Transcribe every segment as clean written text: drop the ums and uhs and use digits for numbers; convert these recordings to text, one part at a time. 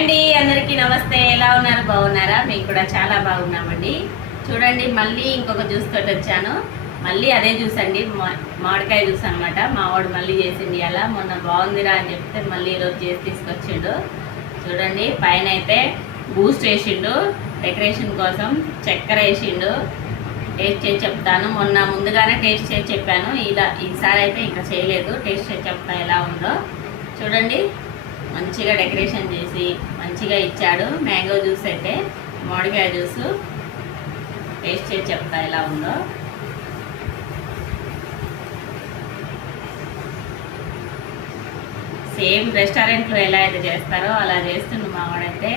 అండి, అందరికీ నమస్తే. ఎలా ఉన్నారు? బాగున్నారా? మేము కూడా చాలా బాగున్నామండి. చూడండి, మళ్ళీ ఇంకొక జ్యూస్ తోటి వచ్చాను. మళ్ళీ అదే జ్యూస్ అండి, మామిడికాయ జ్యూస్ అనమాట. మా వాడు మళ్ళీ చేసింది. అలా మొన్న బాగుందిరా అని చెప్తే మళ్ళీ ఈరోజు చేసి తీసుకొచ్చిండు. చూడండి, పైన అయితే బూస్ట్ వేసిండు, డెకరేషన్ కోసం చక్కెర వేసిండు. టేస్ట్ చేసి చెప్తాను. మొన్న ముందుగానే టేస్ట్ చేసి చెప్పాను. ఈసారి అయితే ఇంకా చేయలేదు. టేస్ట్ చేసి చెప్తా ఎలా ఉందో. చూడండి, మంచిగా డెకరేషన్ చేసి మంచిగా ఇచ్చాడు. మ్యాంగో జ్యూస్ అయితే, మామిడికాయ జ్యూస్ టేస్ట్ చేసి చెప్తా ఎలా ఉందో. సేమ్ రెస్టారెంట్లో ఎలా అయితే చేస్తారో అలా చేస్తుండు మా వాడైతే.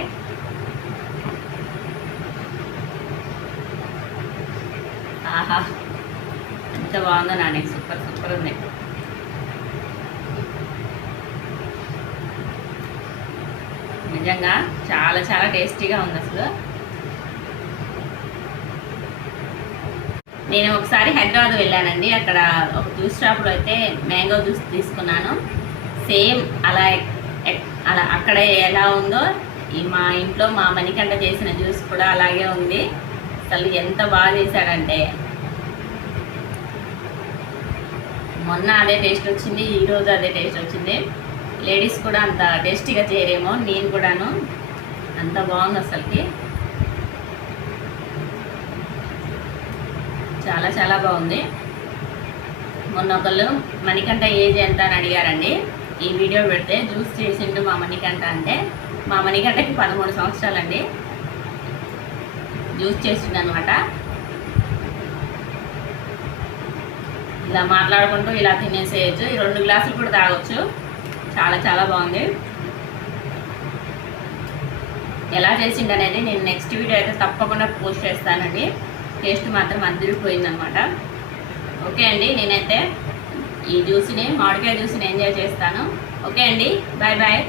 ఆహా, ఎంత బాగుందో నాని, సూపర్ సూపర్ ఉంది. నిజంగా చాలా చాలా టేస్టీగా ఉంది అసలు. నేను ఒకసారి హైదరాబాద్ వెళ్ళానండి. అక్కడ ఒక జ్యూస్ షాప్లో అయితే మ్యాంగో జ్యూస్ తీసుకున్నాను. సేమ్ అలా అక్కడ ఎలా ఉందో మా ఇంట్లో మా మణికంఠ చేసిన జ్యూస్ కూడా అలాగే ఉంది. అసలు ఎంత బాగా చేశాడంటే, మొన్న అదే టేస్ట్ వచ్చింది, ఈరోజు అదే టేస్ట్ వచ్చింది. లేడీస్ కూడా అంత టేస్టీగా చేయరేమో, నేను కూడాను. అంత బాగుంది అసలుకి, చాలా చాలా బాగుంది. మొన్న ఒకళ్ళు మణికంఠ ఏజ్ ఎంత అని అడిగారండి. ఈ వీడియో పెడితే జ్యూస్ చేసిండు మా మణికంఠ అంటే, మా మణికంఠకి 13 సంవత్సరాలండి. జ్యూస్ చేసిండు అనమాట. ఇలా మాట్లాడుకుంటూ ఇలా తినేసేయచ్చు. ఈ 2 గ్లాసులు కూడా తాగొచ్చు. చాలా చాలా బాగుంది. ఎలా చేసిండు అనేది నేను నెక్స్ట్ వీడియో అయితే తప్పకుండా పోస్ట్ చేస్తానండి. టేస్ట్ మాత్రం అదిరిపోయిందనమాట. ఓకే అండి, నేనైతే ఈ జ్యూస్ని, మామిడికాయ జ్యూస్ని ఎంజాయ్ చేస్తాను. ఓకే అండి, బాయ్ బాయ్.